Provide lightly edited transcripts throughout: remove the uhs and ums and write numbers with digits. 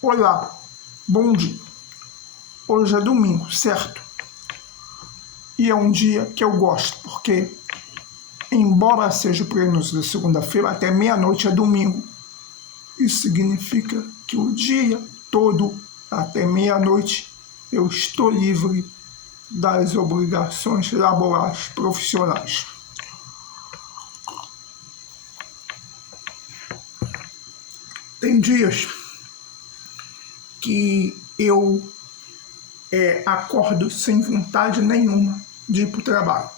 Olá, bom dia. Hoje é domingo, certo? E é um dia que eu gosto, porque, embora seja o prenúncio da segunda-feira, até meia-noite é domingo. Isso significa que o dia todo, até meia-noite, eu estou livre das obrigações laborais profissionais. Tem dias que eu acordo sem vontade nenhuma de ir para o trabalho.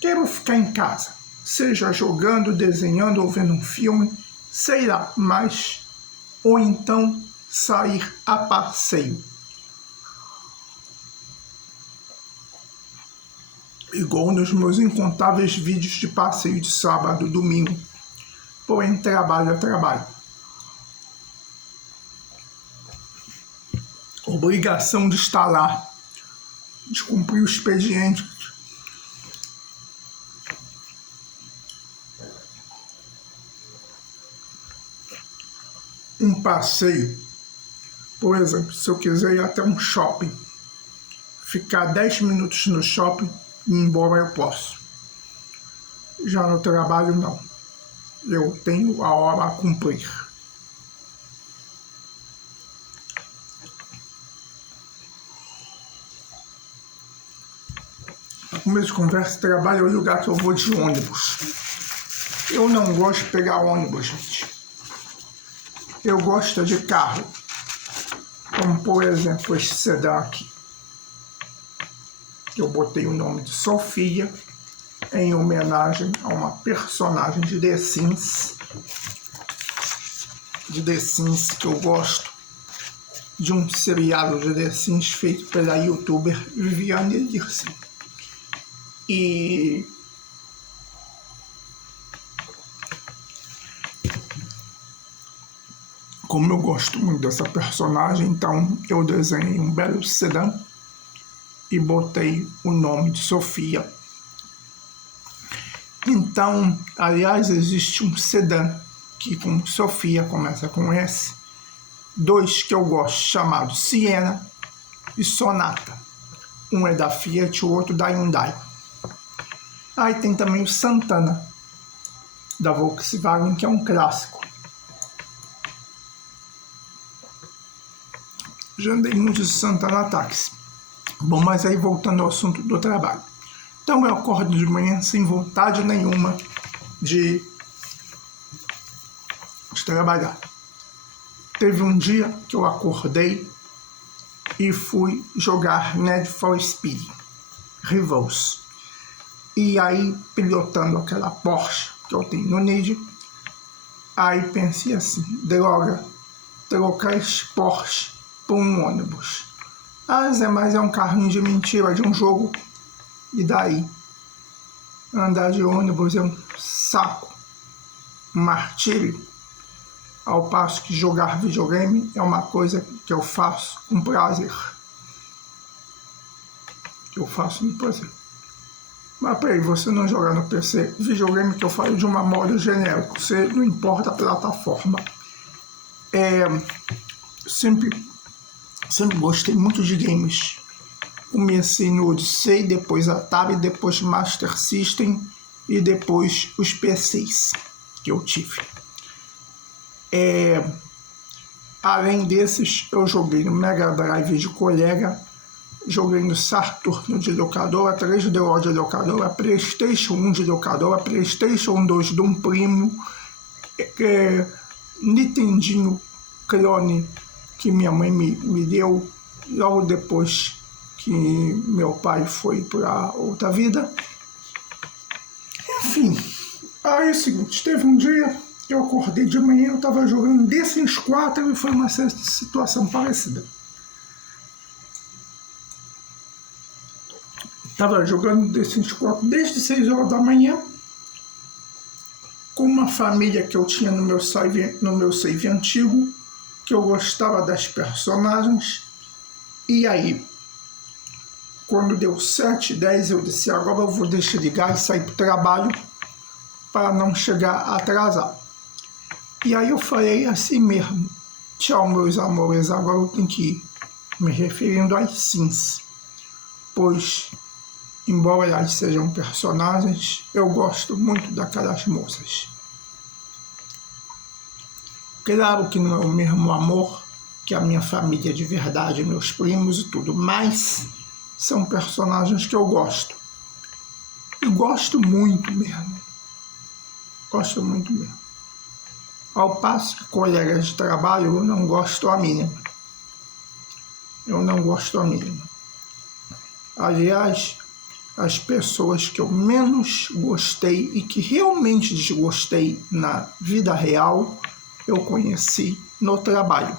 Quero ficar em casa, seja jogando, desenhando ou vendo um filme, sei lá, ou então sair a passeio. Igual nos meus incontáveis vídeos de passeio de sábado, domingo, porém trabalho é trabalho. Obrigação de estar lá, de cumprir o expediente. Um passeio, por exemplo, se eu quiser ir até um shopping, ficar 10 minutos no shopping e ir embora eu posso. Já no trabalho não, eu tenho a hora a cumprir. Para começo de conversa, trabalho é o lugar que eu vou de ônibus. Eu não gosto de pegar ônibus, gente. Eu gosto de carro, como por exemplo este sedã aqui. Eu botei o nome de Sofia em homenagem a uma personagem de The Sims. Que eu gosto, de um seriado de The Sims feito pela youtuber Viviane Dirce. E como eu gosto muito dessa personagem, então eu desenhei um belo sedã e botei o nome de Sofia. Então, aliás, existe um sedã que com Sofia começa com S, dois que eu gosto, chamados Siena e Sonata. Um é da Fiat e o outro da Hyundai. Aí tem também o Santana, da Volkswagen, que é um clássico. Já andei muito de Santana táxi. Bom, mas aí voltando ao assunto do trabalho. Então eu acordo de manhã sem vontade nenhuma de trabalhar. Teve um dia que eu acordei e fui jogar Need for Speed Rivals. E aí, pilotando aquela Porsche que eu tenho no Need, aí pensei assim, droga, trocar esse Porsche por um ônibus. Zé, mas é um carrinho de mentira, de um jogo. E daí? Andar de ônibus é um saco, um martírio. Ao passo que jogar videogame é uma coisa que eu faço com prazer. Mas peraí, você não joga no PC? Videogame que eu falo de uma modo genérico, você não importa a plataforma. Sempre gostei muito de games. Comecei no Odyssey, depois Atari, depois Master System e depois os PCs que eu tive. Além desses, eu joguei no Mega Drive de colega, joguei no Saturno de locadora, 3DO de locadora, PlayStation 1 de locadora, PlayStation 2 de um primo, Nintendinho clone que minha mãe me deu logo depois que meu pai foi para outra vida. Enfim, aí é o seguinte, teve um dia que eu acordei de manhã, eu estava jogando The Sims 4 e foi uma situação parecida. Estava jogando The Sims 4 desde 6 horas da manhã, com uma família que eu tinha no meu save antigo, que eu gostava das personagens. E aí, quando deu 7h10, eu disse, agora eu vou deixar ligar e sair para o trabalho para não chegar atrasado. E aí eu falei assim mesmo, Tchau, meus amores, agora eu tenho que ir me referindo às Sims, pois, embora elas sejam personagens, eu gosto muito daquelas moças. Claro que não é o mesmo amor que a minha família de verdade, meus primos e tudo, mas são personagens que eu gosto. E gosto muito mesmo. Gosto muito mesmo. Ao passo que colegas de trabalho eu não gosto a mínima. Eu não gosto a mínima. Aliás, as pessoas que eu menos gostei e que realmente desgostei na vida real, eu conheci no trabalho.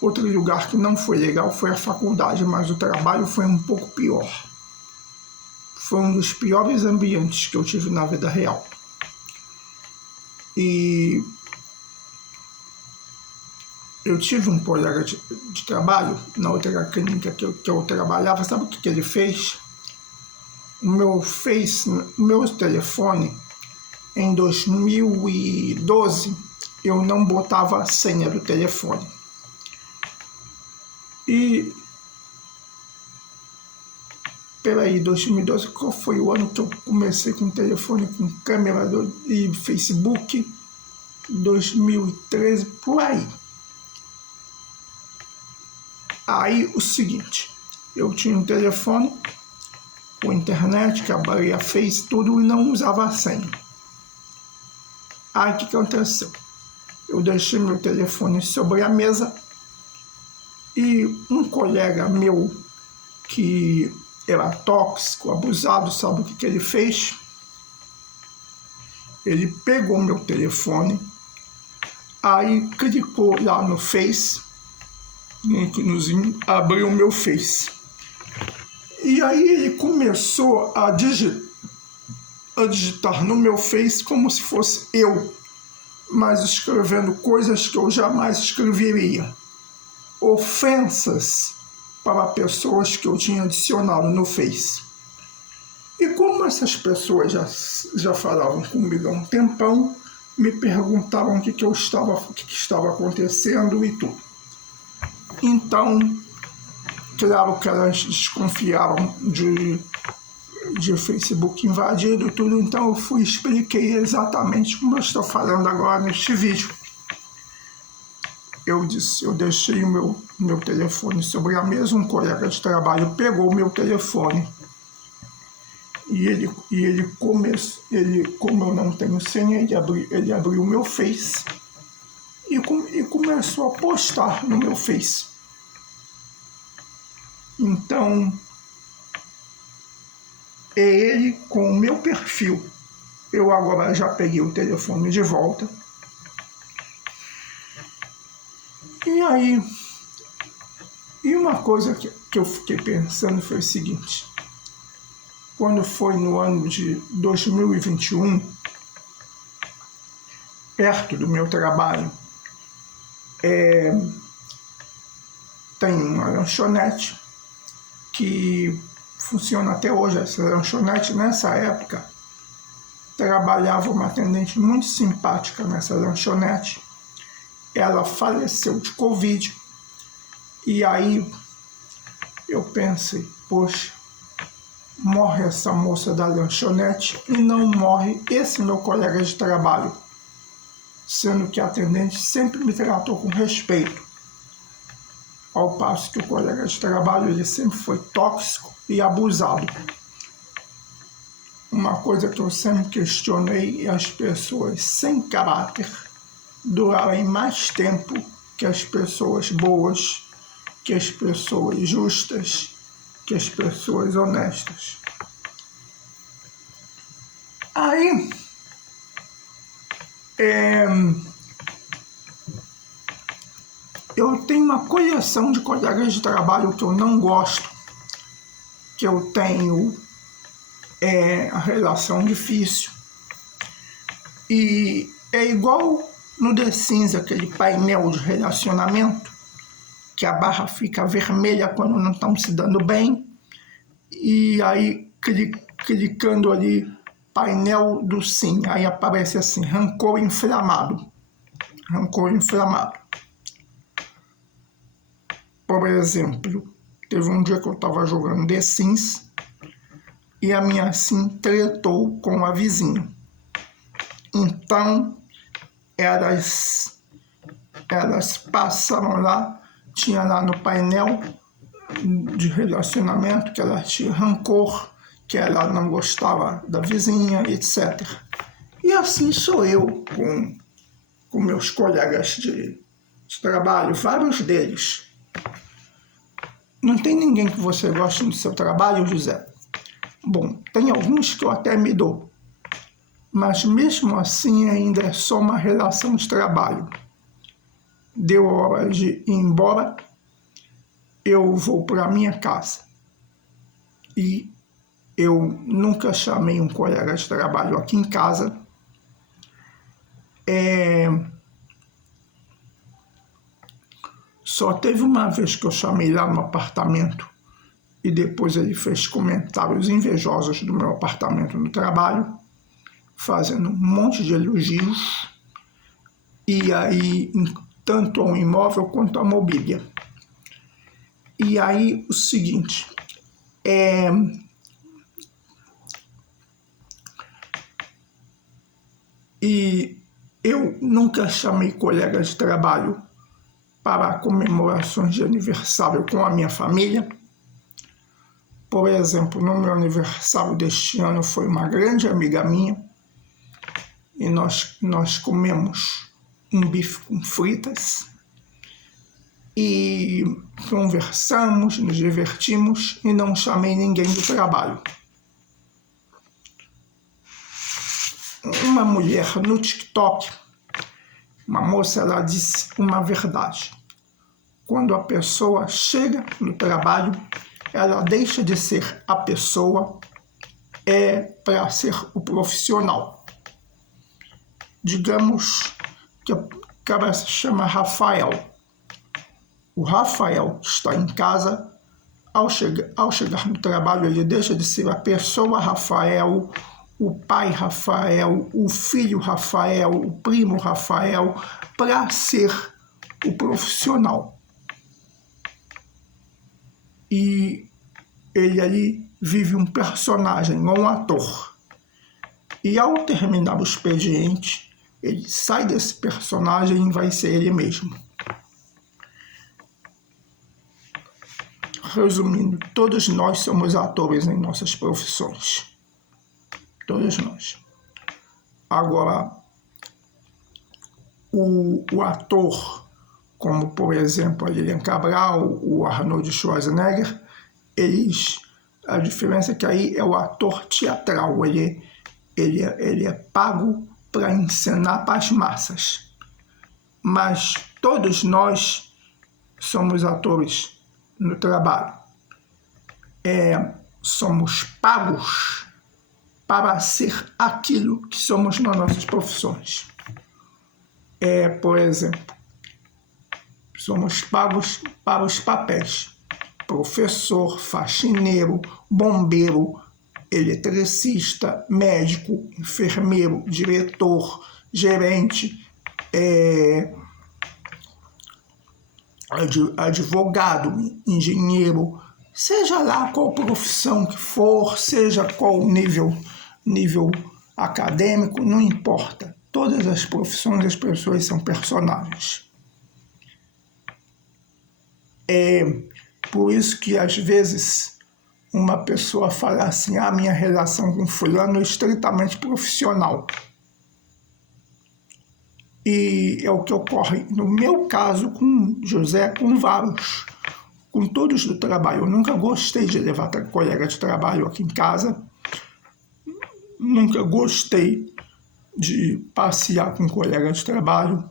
Outro lugar que não foi legal foi a faculdade, mas o trabalho foi um pouco pior. Foi um dos piores ambientes que eu tive na vida real. E eu tive um colega de trabalho, na outra clínica que eu trabalhava, sabe o que ele fez? O meu telefone, em 2012, eu não botava a senha do telefone. E, peraí, 2012, qual foi o ano que eu comecei com telefone, com câmera e Facebook? 2013, por aí. Aí, o seguinte, eu tinha um telefone com internet, que abria Face, tudo, e não usava a senha. Aí, o que aconteceu? Eu deixei meu telefone sobre a mesa e um colega meu que era tóxico, abusado, sabe o que ele fez? Ele pegou meu telefone, aí clicou lá no Face, no íconozinho, abriu o meu Face. E aí ele começou a digitar no meu Face como se fosse eu, mas escrevendo coisas que eu jamais escreveria. Ofensas para pessoas que eu tinha adicionado no Face. E como essas pessoas já falavam comigo há um tempão, me perguntavam o que estava acontecendo e tudo. Então, claro que elas desconfiaram de Facebook invadido e tudo, então eu fui e expliquei exatamente como eu estou falando agora neste vídeo. Eu deixei o meu telefone sobre a mesa, um colega de trabalho pegou o meu telefone e ele começou, como eu não tenho senha, ele abriu o meu Face e começou a postar no meu Face. Então, é ele com o meu perfil. Eu agora já peguei o telefone de volta. E aí, uma coisa que eu fiquei pensando foi o seguinte: quando foi no ano de 2021, perto do meu trabalho, tem uma lanchonete que funciona até hoje. Essa lanchonete, nessa época, trabalhava uma atendente muito simpática nessa lanchonete. Ela faleceu de Covid. E aí eu pensei, poxa, morre essa moça da lanchonete e não morre esse meu colega de trabalho, sendo que a atendente sempre me tratou com respeito, ao passo que o colega de trabalho ele sempre foi tóxico e abusado. Uma coisa que eu sempre questionei é as pessoas sem caráter durarem mais tempo que as pessoas boas, que as pessoas justas, que as pessoas honestas. Aí, eu tenho uma coleção de colegas de trabalho que eu não gosto, que eu tenho a relação difícil. E é igual no The Sims, aquele painel de relacionamento, que a barra fica vermelha quando não estão se dando bem, e aí clicando ali painel do SIM, aí aparece assim, rancor inflamado. Rancor inflamado. Por exemplo, teve um dia que eu estava jogando The Sims e a minha SIM tretou com a vizinha. Então, elas passaram lá, tinha lá no painel de relacionamento que ela tinha rancor, que ela não gostava da vizinha, etc. E assim sou eu com meus colegas de trabalho, vários deles. Não tem ninguém que você goste do seu trabalho, José? Bom, tem alguns que eu até me dou, mas mesmo assim ainda é só uma relação de trabalho. Deu hora de ir embora, eu vou para minha casa. E eu nunca chamei um colega de trabalho aqui em casa. Só teve uma vez que eu chamei lá no apartamento e depois ele fez comentários invejosos do meu apartamento no trabalho, fazendo um monte de elogios, e aí tanto ao imóvel quanto à mobília. E aí o seguinte, e eu nunca chamei colegas de trabalho para comemorações de aniversário com a minha família. Por exemplo, no meu aniversário deste ano foi uma grande amiga minha e nós comemos um bife com fritas e conversamos, nos divertimos e não chamei ninguém do trabalho. Uma mulher no TikTok, uma moça, ela disse uma verdade. Quando a pessoa chega no trabalho, ela deixa de ser a pessoa para ser o profissional. Digamos que o cara se chama Rafael. O Rafael está em casa, ao chegar no trabalho ele deixa de ser a pessoa Rafael, o pai Rafael, o filho Rafael, o primo Rafael, para ser o profissional. E ele ali vive um personagem, um ator. E ao terminar o expediente, ele sai desse personagem e vai ser ele mesmo. Resumindo, todos nós somos atores em nossas profissões. Todos nós. Agora, o ator, como por exemplo a Lilian Cabral, o Arnold Schwarzenegger, a diferença é que aí é o ator teatral, ele é pago para encenar para as massas. Mas todos nós somos atores no trabalho. Somos pagos para ser aquilo que somos nas nossas profissões. Por exemplo, somos pagos para os papéis: professor, faxineiro, bombeiro, eletricista, médico, enfermeiro, diretor, gerente, advogado, engenheiro, seja lá qual profissão que for, seja qual nível acadêmico, não importa. Todas as profissões, as pessoas são personagens. Por isso que às vezes uma pessoa fala assim: minha relação com fulano é estritamente profissional. E é o que ocorre no meu caso com José, com vários, com todos do trabalho. Eu nunca gostei de levar colega de trabalho aqui em casa, nunca gostei de passear com colega de trabalho.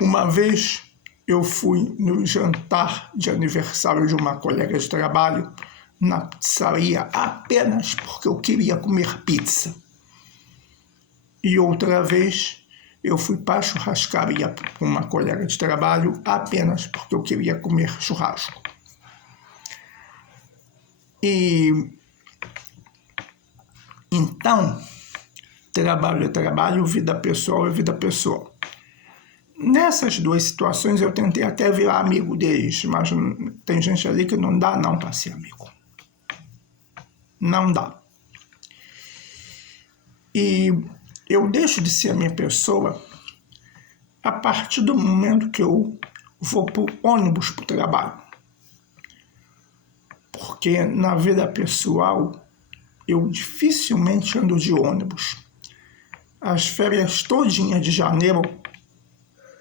Uma vez eu fui no jantar de aniversário de uma colega de trabalho na pizzaria apenas porque eu queria comer pizza. E outra vez eu fui para a churrascaria com uma colega de trabalho apenas porque eu queria comer churrasco. E Então, trabalho é trabalho, vida pessoal é vida pessoal. Nessas duas situações eu tentei até virar amigo deles, mas tem gente ali que não dá não para ser amigo. Não dá. E eu deixo de ser a minha pessoa a partir do momento que eu vou por ônibus para o trabalho. Porque na vida pessoal eu dificilmente ando de ônibus. As férias todinhas de janeiro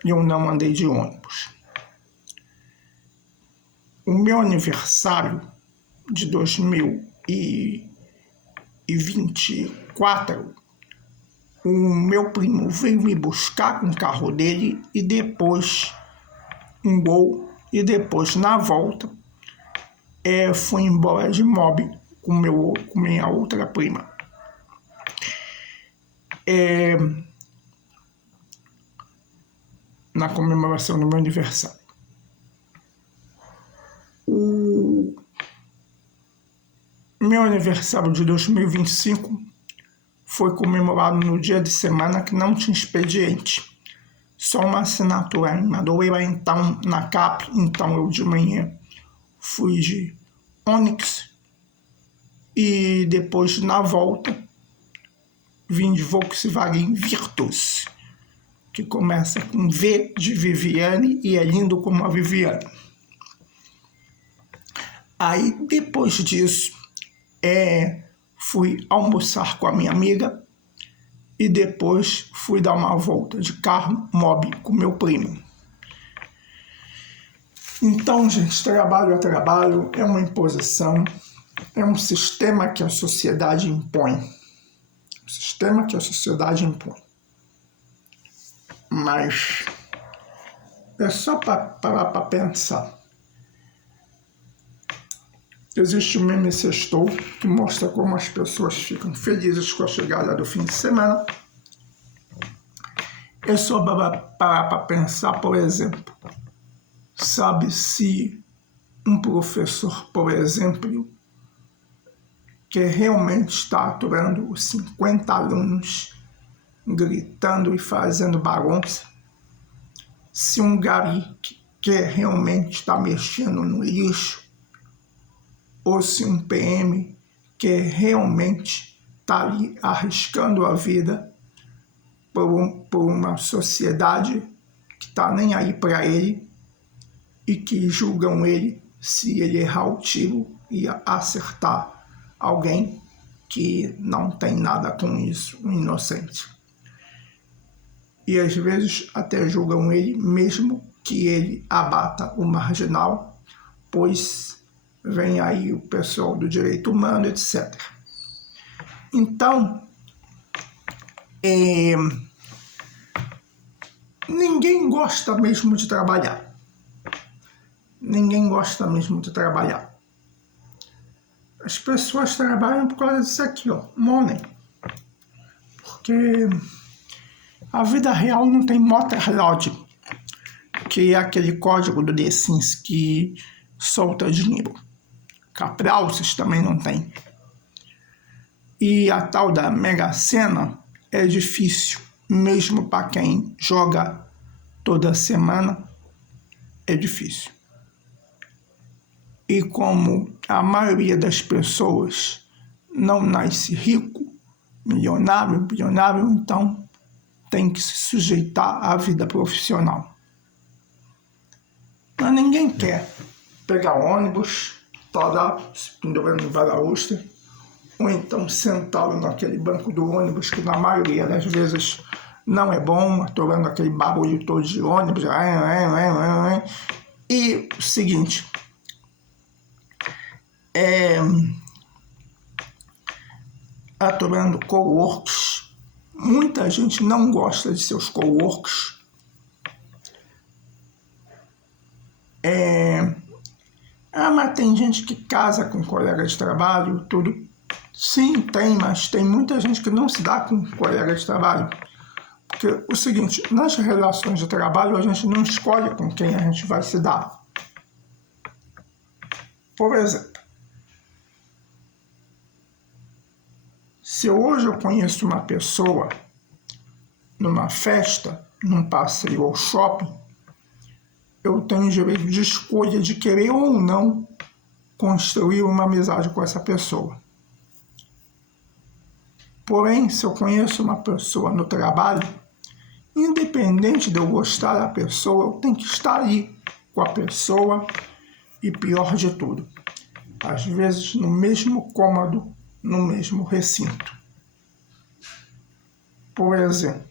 eu não andei de ônibus. O meu aniversário de 2024, o meu primo veio me buscar com o carro dele e depois um Gol, e depois na volta fui embora de mob com minha outra prima. Na comemoração do meu aniversário. O meu aniversário de 2025 foi comemorado no dia de semana que não tinha expediente. Só uma assinatura em Madureira, então, na CAP. Então, eu de manhã fui de Onix e depois, na volta, vim de Volkswagen Virtus, que começa com V de Viviane e é lindo como a Viviane. Aí, depois disso, fui almoçar com a minha amiga e depois fui dar uma volta de carro mob com meu primo. Então, gente, trabalho é trabalho, é uma imposição, é um sistema que a sociedade impõe. Um sistema que a sociedade impõe. Mas é só para parar para pensar. Existe um meme sextou que mostra como as pessoas ficam felizes com a chegada do fim de semana. É só parar para pensar, por exemplo, sabe, se um professor, por exemplo, que realmente está aturando os 50 alunos, gritando e fazendo bagunça, se um gari que realmente está mexendo no lixo, ou se um PM que realmente está ali arriscando a vida por uma sociedade que está nem aí para ele e que julgam ele se ele errar o tiro e acertar alguém que não tem nada com isso, um inocente. E às vezes até julgam ele mesmo que ele abata o marginal, pois vem aí o pessoal do direito humano, etc. Então, ninguém gosta mesmo de trabalhar. Ninguém gosta mesmo de trabalhar. As pessoas trabalham por causa disso aqui, ó, money. Porque a vida real não tem Motherlode, que é aquele código do The Sims que solta dinheiro. Capralces também não tem. E a tal da Mega Sena é difícil, mesmo para quem joga toda semana, é difícil. E como a maioria das pessoas não nasce rico, milionário, bilionário, então tem que se sujeitar à vida profissional. Mas ninguém quer pegar ônibus, tá lá se pendurando no balaústre, ou então sentado naquele banco do ônibus, que na maioria das vezes não é bom, atorando aquele barulho todo de ônibus. E o seguinte, atorando coworks. Muita gente não gosta de seus coworks. Mas tem gente que casa com colega de trabalho, tudo. Sim, tem, mas tem muita gente que não se dá com colega de trabalho. Porque o seguinte, nas relações de trabalho a gente não escolhe com quem a gente vai se dar. Por exemplo, Se hoje eu conheço uma pessoa numa festa, num passeio ou shopping, eu tenho direito de escolha de querer ou não construir uma amizade com essa pessoa. Porém, se eu conheço uma pessoa no trabalho, independente de eu gostar da pessoa, eu tenho que estar ali com a pessoa e, pior de tudo, às vezes no mesmo cômodo, no mesmo recinto. Por exemplo,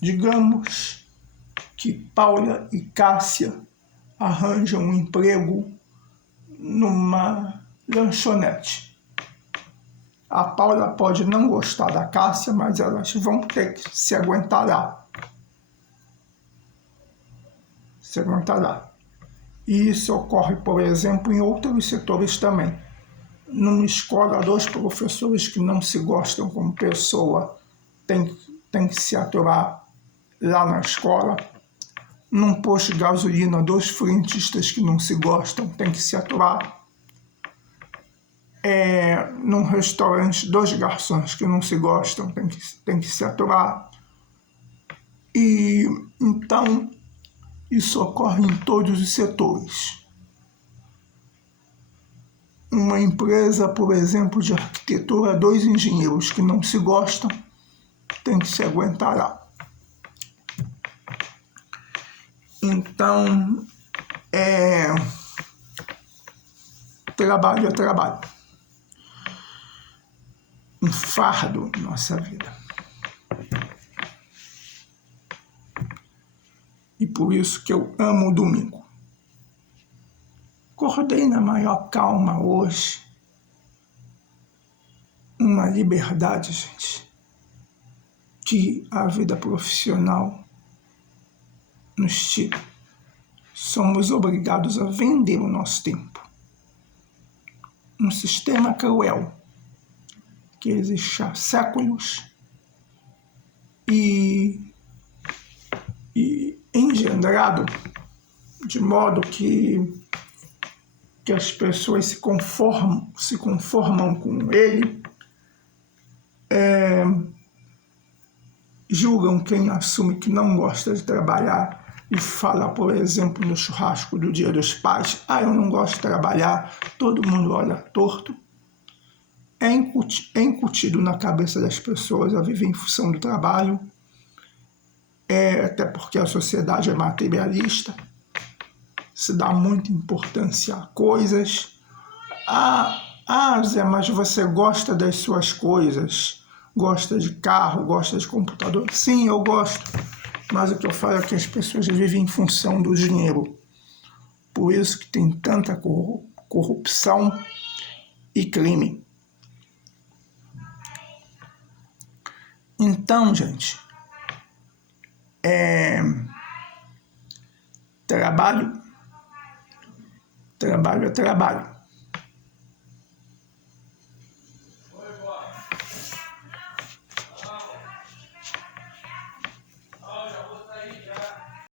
digamos que Paula e Cássia arranjam um emprego numa lanchonete. A Paula pode não gostar da Cássia, mas elas vão ter que se aguentar lá. E isso ocorre, por exemplo, em outros setores também. Numa escola, dois professores que não se gostam como pessoa têm que se aturar lá na escola. Num posto de gasolina, dois frentistas que não se gostam têm que se aturar. Num restaurante, dois garçons que não se gostam têm que se aturar. E então isso ocorre em todos os setores. Uma empresa, por exemplo, de arquitetura, dois engenheiros que não se gostam têm que se aguentar lá. Então, trabalho é trabalho. Um fardo em nossa vida. E por isso que eu amo o domingo. Acordei na maior calma hoje. Uma liberdade, gente, que a vida profissional nos tira. Somos obrigados a vender o nosso tempo. Um sistema cruel que existe há séculos e engendrado de modo que as pessoas se conformam com ele, julgam quem assume que não gosta de trabalhar e fala, por exemplo, no churrasco do Dia dos Pais, eu não gosto de trabalhar, todo mundo olha torto. É incutido na cabeça das pessoas a viver em função do trabalho, até porque a sociedade é materialista, se dá muita importância a coisas. Zé, mas você gosta das suas coisas, gosta de carro, gosta de computador? Sim, eu gosto, mas o que eu falo é que as pessoas vivem em função do dinheiro. Por isso que tem tanta corrupção e crime. Então, gente, trabalho é trabalho.